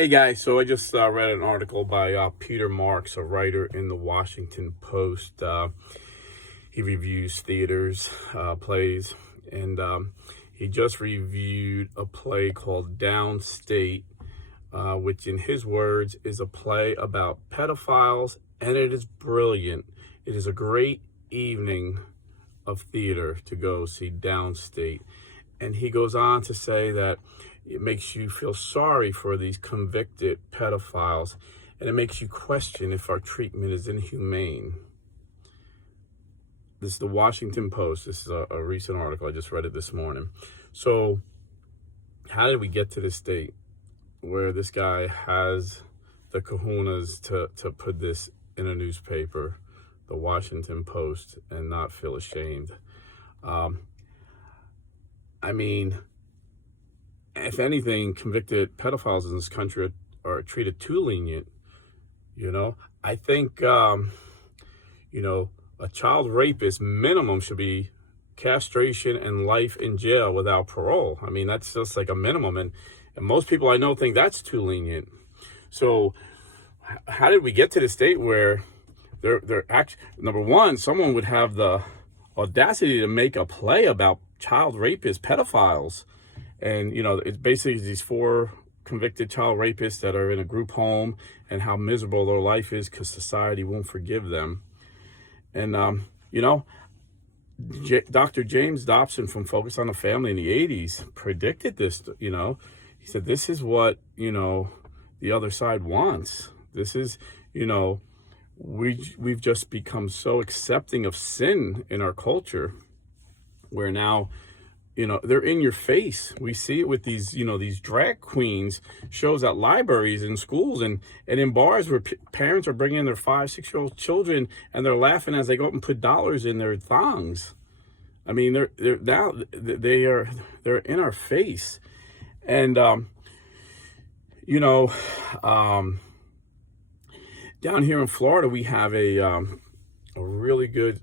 Hey guys, so I just read an article by Peter Marks, a writer in the Washington Post. He reviews theaters, plays, and he just reviewed a play called Downstate, which in his words is a play about pedophiles, and it is brilliant. It is a great evening of theater to go see Downstate. And he goes on to say that it makes you feel sorry for these convicted pedophiles, and it makes you question if our treatment is inhumane. This is the Washington Post. This is a recent article. I just read it this morning. So how did we get to this state where this guy has the kahunas to put this in a newspaper, the Washington Post, and not feel ashamed? I mean, if anything, convicted pedophiles in this country are treated too lenient. I think, a child rapist minimum should be castration and life in jail without parole. I mean, that's just like a minimum. And most people I know think that's too lenient. So how did we get to the state where they're actually, number one, someone would have the audacity to make a play about child rapists, pedophiles? And, it's basically these 4 convicted child rapists that are in a group home and how miserable their life is because society won't forgive them. And, Dr. James Dobson from Focus on the Family in the 80s predicted this, He said, this is what, the other side wants. This is, we've just become so accepting of sin in our culture where now, they're in your face. We see it with these, these drag queens shows at libraries and schools and in bars where parents are bringing in their 5-6-year-old children and they're laughing as they go up and put dollars in their thongs. I mean, they're in our face. And, down here in Florida, we have a really good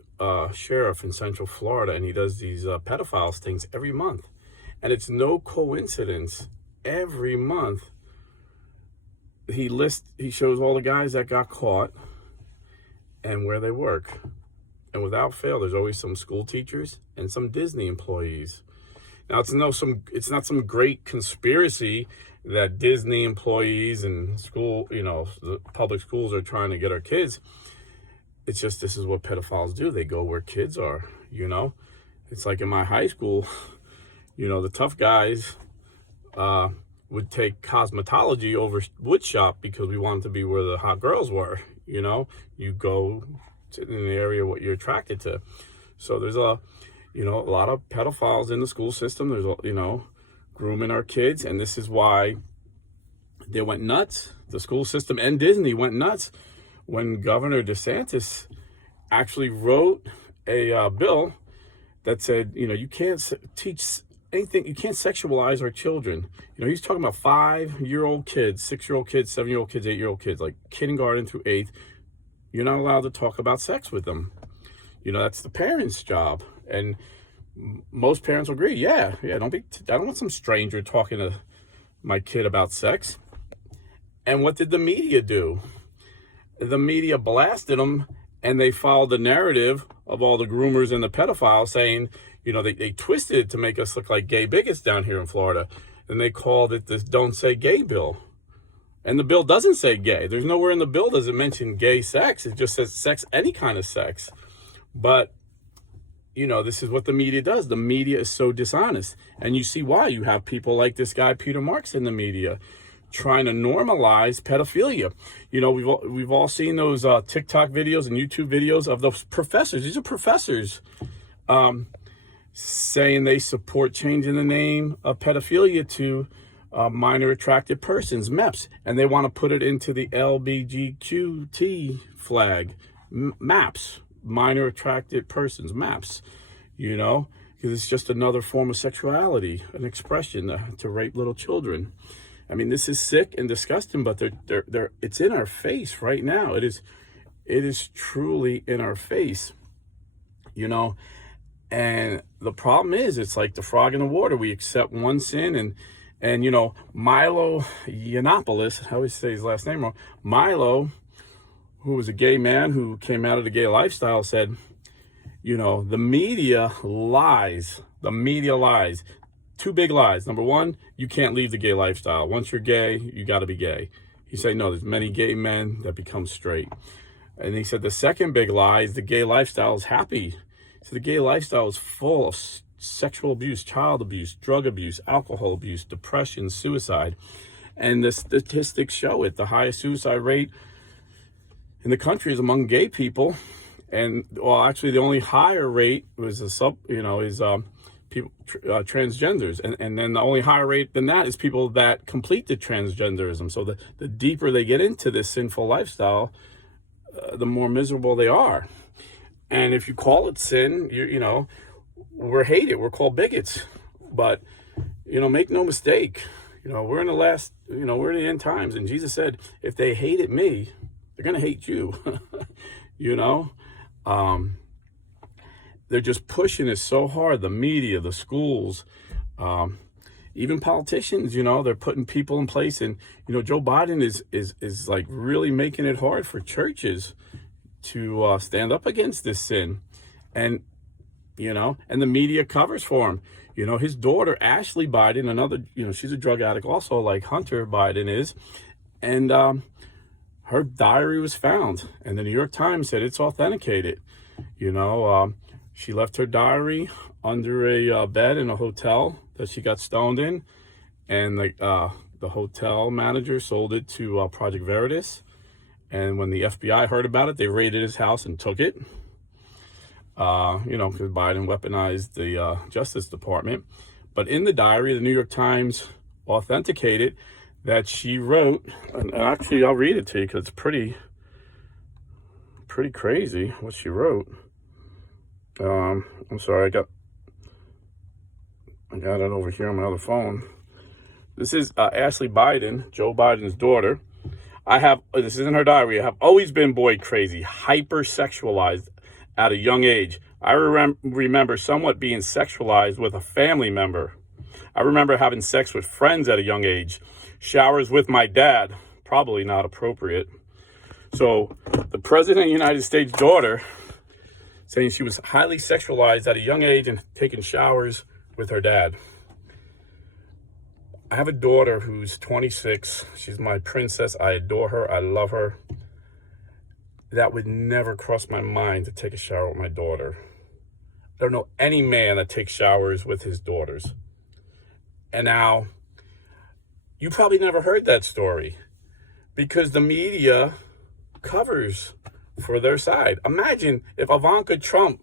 sheriff in Central Florida, and he does these pedophiles things every month. And it's no coincidence. Every month, he shows all the guys that got caught and where they work. And without fail, there's always some school teachers and some Disney employees. Now, it's not some great conspiracy that Disney employees and school, the public schools are trying to get our kids. It's just, this is what pedophiles do. They go where kids are, It's like in my high school, the tough guys would take cosmetology over wood shop because we wanted to be where the hot girls were, You go to in the area what you're attracted to. So there's a lot of pedophiles in the school system. There's, grooming our kids. And this is why they went nuts. The school system and Disney went nuts when Governor DeSantis actually wrote a bill that said, you can't teach anything, you can't sexualize our children. He's talking about 5-year-old kids, 6-year-old kids, 7-year-old kids, 8-year-old kids, like kindergarten through 8th. You're not allowed to talk about sex with them. That's the parents' job. And most parents will agree, yeah, I don't want some stranger talking to my kid about sex. And what did the media do? The media blasted them, and they followed the narrative of all the groomers and the pedophiles saying, they twisted it to make us look like gay bigots down here in Florida. And they called it this Don't Say Gay bill. And the bill doesn't say gay. There's nowhere in the bill does it mention gay sex. It just says sex, any kind of sex. But, this is what the media does. The media is so dishonest. And you see why. You have people like this guy, Peter Marks, in the media trying to normalize pedophilia. We've all seen those TikTok videos and YouTube videos of those professors. These are professors saying they support changing the name of pedophilia to minor attracted persons, MEPS, and they want to put it into the LBGQT flag, MAPS, minor attracted persons, MAPS, because it's just another form of sexuality, an expression to rape little children. I mean, this is sick and disgusting, but it's in our face right now. It is truly in our face, And the problem is, it's like the frog in the water. We accept one sin, And, Milo Yiannopoulos, I always say his last name wrong, Milo, who was a gay man who came out of the gay lifestyle, said, the media lies. The media lies. Two big lies. Number one, you can't leave the gay lifestyle. Once you're gay, you got to be gay. He said, no, there's many gay men that become straight. And he said the second big lie is the gay lifestyle is happy. So the gay lifestyle is full of sexual abuse, child abuse, drug abuse, alcohol abuse, depression, suicide. And the statistics show it. The highest suicide rate in the country is among gay people. And actually the only higher rate was people, transgenders. And then the only higher rate than that is people that complete the transgenderism. So the deeper they get into this sinful lifestyle, the more miserable they are. And if you call it sin, we're hated. We're called bigots. But, make no mistake, we're in the last, we're in the end times. And Jesus said, if they hated me, they're going to hate you. They're just pushing it so hard. The media, the schools, even politicians, they're putting people in place. And, Joe Biden is like really making it hard for churches to stand up against this sin. And, and the media covers for him. His daughter, Ashley Biden, another, she's a drug addict also, like Hunter Biden is. And her diary was found. And the New York Times said it's authenticated. She left her diary under a bed in a hotel that she got stoned in. And the hotel manager sold it to Project Veritas. And when the FBI heard about it, they raided his house and took it. Because Biden weaponized the Justice Department. But in the diary, the New York Times authenticated that she wrote, and actually I'll read it to you because it's pretty crazy what she wrote. I'm sorry, I got it over here on my other phone. This is Ashley Biden, Joe Biden's daughter. This is in her diary. I have always been boy crazy, hypersexualized at a young age. I remember somewhat being sexualized with a family member. I remember having sex with friends at a young age. Showers with my dad, probably not appropriate. So the president of the United States' daughter saying she was highly sexualized at a young age and taking showers with her dad. I have a daughter who's 26. She's my princess. I adore her. I love her. That would never cross my mind to take a shower with my daughter. I don't know any man that takes showers with his daughters. And now, you probably never heard that story because the media covers for their side. Imagine if Ivanka Trump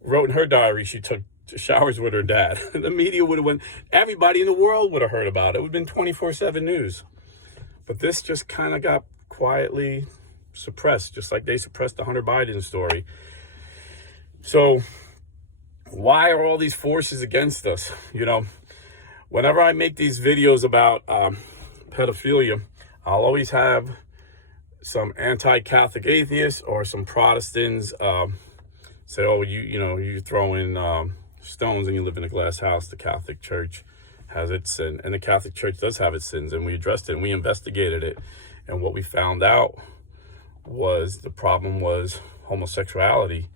wrote in her diary she took showers with her dad. The media would have went, everybody in the world would have heard about it. It would have been 24/7 news. But this just kind of got quietly suppressed, just like they suppressed the Hunter Biden story. So why are all these forces against us? Whenever I make these videos about pedophilia, I'll always have some anti-Catholic atheists or some Protestants say, oh, you're throwing stones and you live in a glass house. The Catholic Church has its sin, and the Catholic Church does have its sins, and we addressed it and we investigated it. And what we found out was the problem was homosexuality.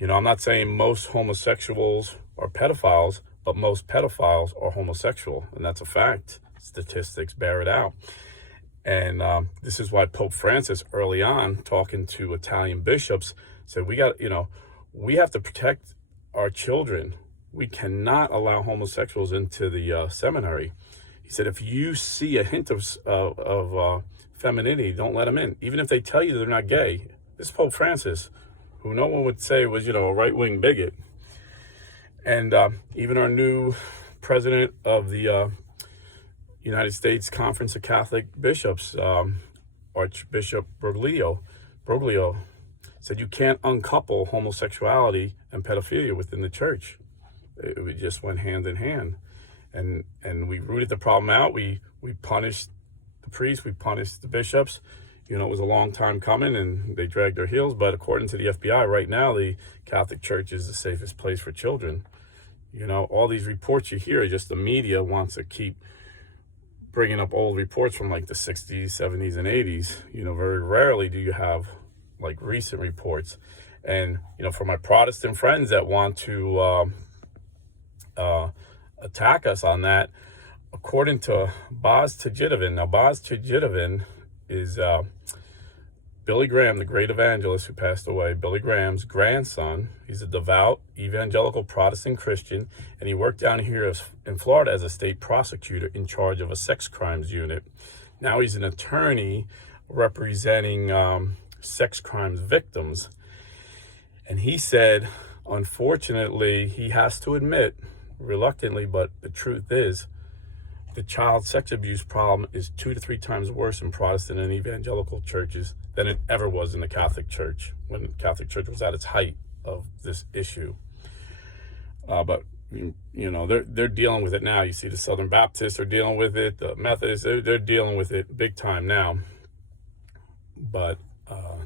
I'm not saying most homosexuals are pedophiles, but most pedophiles are homosexual, and that's a fact. Statistics bear it out. And this is why Pope Francis, early on, talking to Italian bishops, said we have to protect our children. We cannot allow homosexuals into the seminary. He said, if you see a hint of femininity, don't let them in, even if they tell you they're not gay. This Pope Francis, who no one would say was, a right-wing bigot. And even our new president of the United States Conference of Catholic Bishops, Archbishop Broglio, said you can't uncouple homosexuality and pedophilia within the church. It just went hand in hand. And we rooted the problem out. We punished the priests, we punished the bishops. It was a long time coming and they dragged their heels. But according to the FBI, right now, the Catholic Church is the safest place for children. All these reports you hear, just the media wants to keep bringing up old reports from like the 60s, 70s, and 80s. Very rarely do you have like recent reports. And, for my Protestant friends that want to attack us on that, according to Boz Tejidovin. Now, Boz Tejidovin is Billy Graham, the great evangelist who passed away, Billy Graham's grandson. He's a devout evangelical Protestant Christian, and he worked down here in Florida as a state prosecutor in charge of a sex crimes unit. Now he's an attorney representing sex crimes victims. And he said, unfortunately, he has to admit, reluctantly, but the truth is, the child sex abuse problem is 2 to 3 times worse in Protestant and evangelical churches than it ever was in the Catholic Church, when the Catholic Church was at its height of this issue. But they're dealing with it now. You see the Southern Baptists are dealing with it, the Methodists, they're dealing with it big time now. But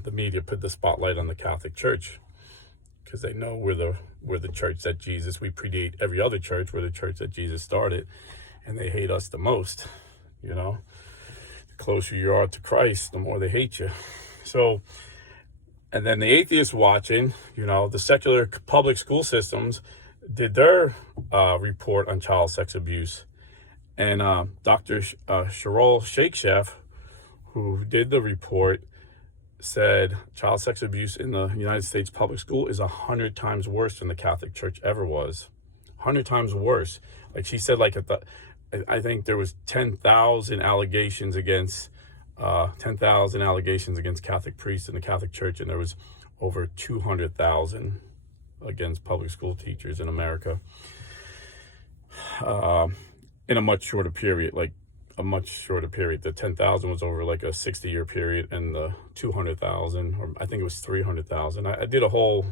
the media put the spotlight on the Catholic Church because they know we're the church that we predate every other church. We're the church that Jesus started. And they hate us the most, The closer you are to Christ, the more they hate you. So, and then the atheists watching, the secular public school systems did their report on child sex abuse. And Dr. Sherol Shakesheff, who did the report, said child sex abuse in the United States public school is 100 times worse than the Catholic Church ever was. 100 times worse. Like she said, I think there was 10,000 allegations against Catholic priests in the Catholic Church, and there was over 200,000 against public school teachers in America in a much shorter period. The 10,000 was over like a 60-year period, and the 200,000, or I think it was 300,000. I did a whole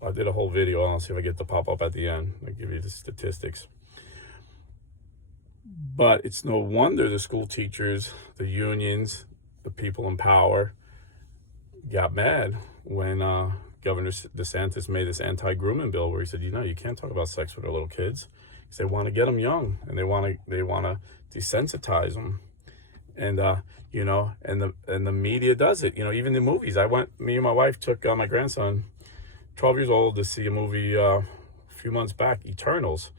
video. I'll see if I get to pop up at the end. I'll give you the statistics. But it's no wonder the school teachers, the unions, the people in power got mad when Governor DeSantis made this anti-grooming bill where he said, you can't talk about sex with our little kids. Because they want to get them young, and they want to desensitize them. And, and the media does it. Even the movies. Me and my wife took my grandson, 12 years old, to see a movie a few months back, Eternals.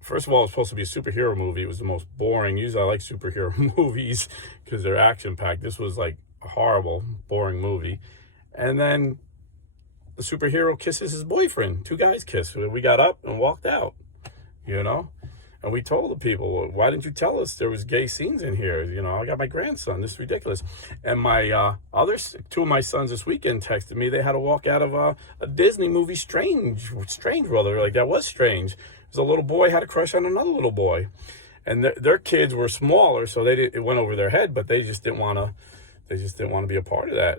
First of all, it was supposed to be a superhero movie. It was the most boring. Usually I like superhero movies because they're action-packed. This was like a horrible, boring movie. And then the superhero kisses his boyfriend. 2 guys kiss. We got up and walked out, And we told the people, why didn't you tell us there was gay scenes in here? I got my grandson. This is ridiculous. And my 2 of my sons this weekend texted me. They had to walk out of a Disney movie, Strange Brother. Like, that was strange. A little boy had a crush on another little boy, and their kids were smaller, so it went over their head, but they just didn't want to be a part of that,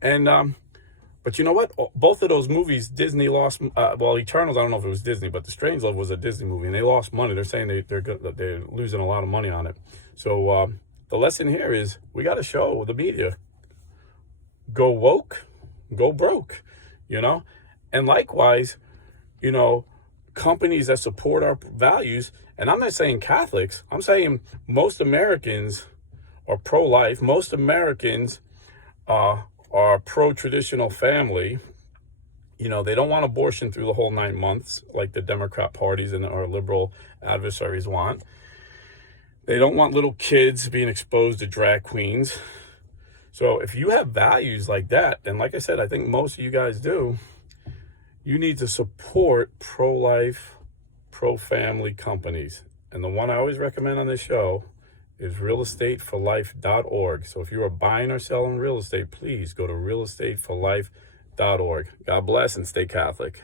And but you know what? Both of those movies, Disney lost. Eternals, I don't know if it was Disney, but The Strangelove was a Disney movie, and they lost money. They're saying they're losing a lot of money on it. So the lesson here is we got to show the media, go woke, go broke, and likewise, companies that support our values, and I'm not saying Catholics, I'm saying most Americans are pro-life, most Americans are pro-traditional family. They don't want abortion through the whole 9 months like the Democrat parties and our liberal adversaries want. They don't want little kids being exposed to drag queens. So if you have values like that, and like I said, I think most of you guys do, you need to support pro-life, pro-family companies. And the one I always recommend on this show is realestateforlife.org. So if you are buying or selling real estate, please go to realestateforlife.org. God bless and stay Catholic.